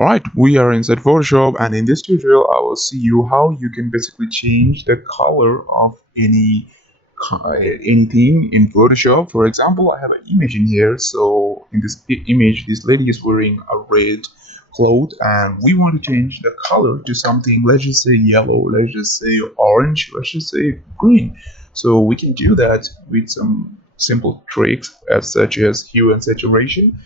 Alright, we are inside Photoshop, and in this tutorial I will see you how you can basically change the color of anything in Photoshop. For example, I have an image in here. So in this image, this lady is wearing a red cloth, and we want to change the color to something, let's just say yellow, let's just say orange, let's just say green. So we can do that with some simple tricks as such as hue and saturation,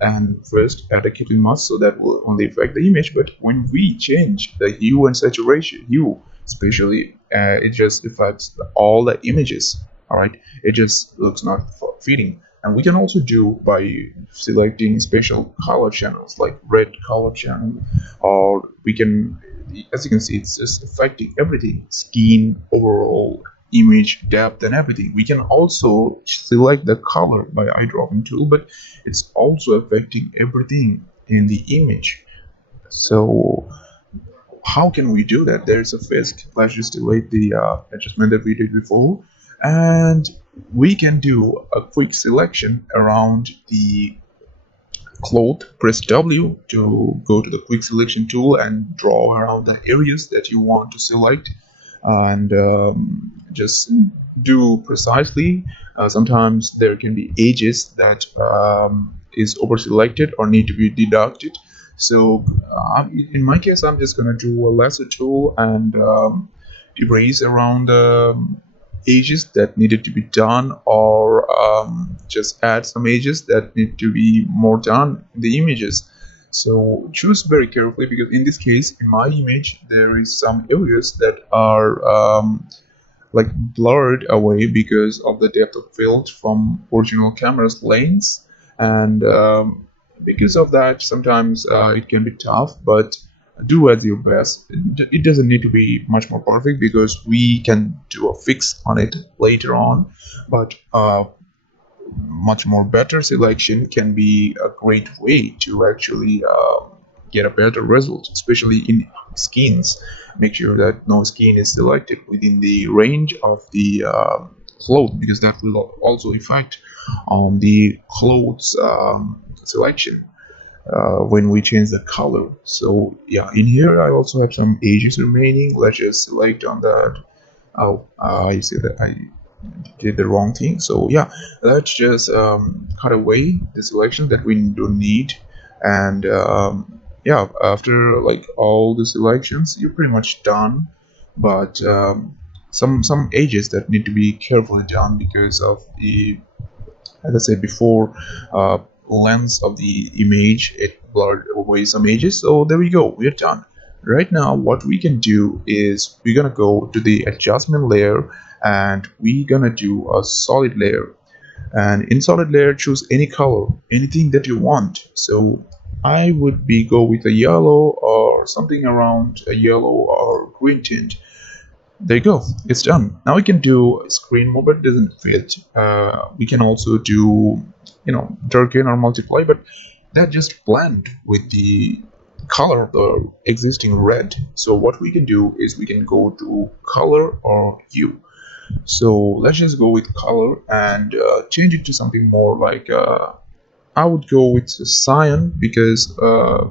and first add a Qt mask, so that will only affect the image. But when we change the hue and saturation, hue especially, it just affects all the images. All right, it just looks not fitting. And we can also do by selecting special color channels like red color channel, or we can, as you can see, it's just affecting everything: skin, overall image depth, and everything. We can also select the color by eyedropping tool, but it's also affecting everything in the image. So how can we do that? There's a fisk. Let's just delete the adjustment that we did before, and we can do a quick selection around the cloth. Press W to go to the quick selection tool and draw around the areas that you want to select, and just do precisely. Sometimes there can be edges that is over selected or need to be deducted. So in my case, I'm just going to do a lasso tool and erase around the edges that needed to be done, or just add some edges that need to be more done in the images. So choose very carefully, because in this case, in my image, there is some areas that are like blurred away because of the depth of field from original camera's lens. And because of that, sometimes it can be tough, but do as your best. It doesn't need to be much more perfect, because we can do a fix on it later on. But much more better selection can be a great way to actually get a better result, especially in skins. Make sure that no skin is selected within the range of the cloth, because that will also affect on the clothes selection when we change the color. So yeah, in here I also have some edges remaining. Let's just select on that. Oh, I see that I did the wrong thing. So yeah, let's just cut away the selection that we don't need. And yeah, after like all the selections, you're pretty much done. But some edges that need to be carefully done because of the, as I said before, lens of the image, it blurred away some edges. So there we go, we're done. Right now what we can do is we're gonna go to the adjustment layer, and we're gonna do a solid layer. And in solid layer, choose any color, anything that you want. So I would be go with a yellow, or something around a yellow or green tint. There you go, it's done. Now we can do screen mode, but it doesn't fit. We can also do, darken or multiply, but that just blend with the color of the existing red. So what we can do is we can go to color or hue. So let's just go with color and change it to something more like I would go with cyan, because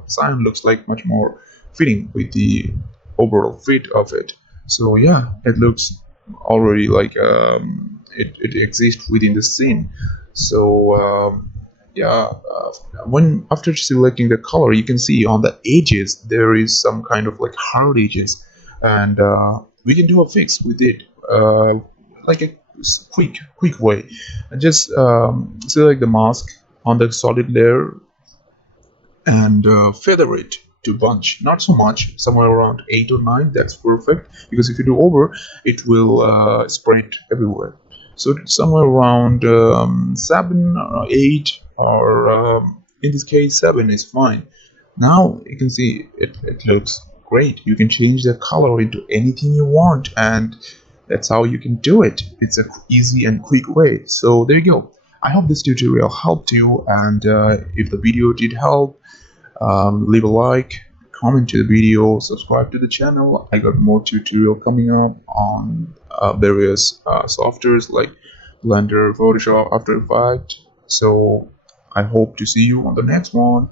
cyan looks like much more fitting with the overall fit of it. So yeah, it looks already like it exists within the scene. So yeah, when after selecting the color, you can see on the edges there is some kind of like hard edges, and we can do a fix with it, like a quick way. And just select the mask on the solid layer and feather it to bunch, not so much, somewhere around 8 or 9. That's perfect, because if you do over, it will spread everywhere. So somewhere around 7 or 8, or in this case 7 is fine. Now you can see it looks great. You can change the color into anything you want, and that's how you can do it. It's a easy and quick way. So there you go. I hope this tutorial helped you, and if the video did help, leave a like, comment to the video, subscribe to the channel. I got more tutorial coming up on various softwares like Blender, Photoshop, After Effects. So I hope to see you on the next one.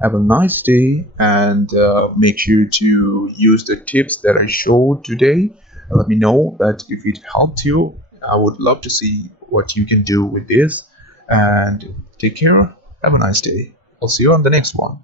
Have a nice day, and make sure to use the tips that I showed today. Let me know that if it helped you. I would love to see what you can do with this. And take care. Have a nice day. I'll see you on the next one.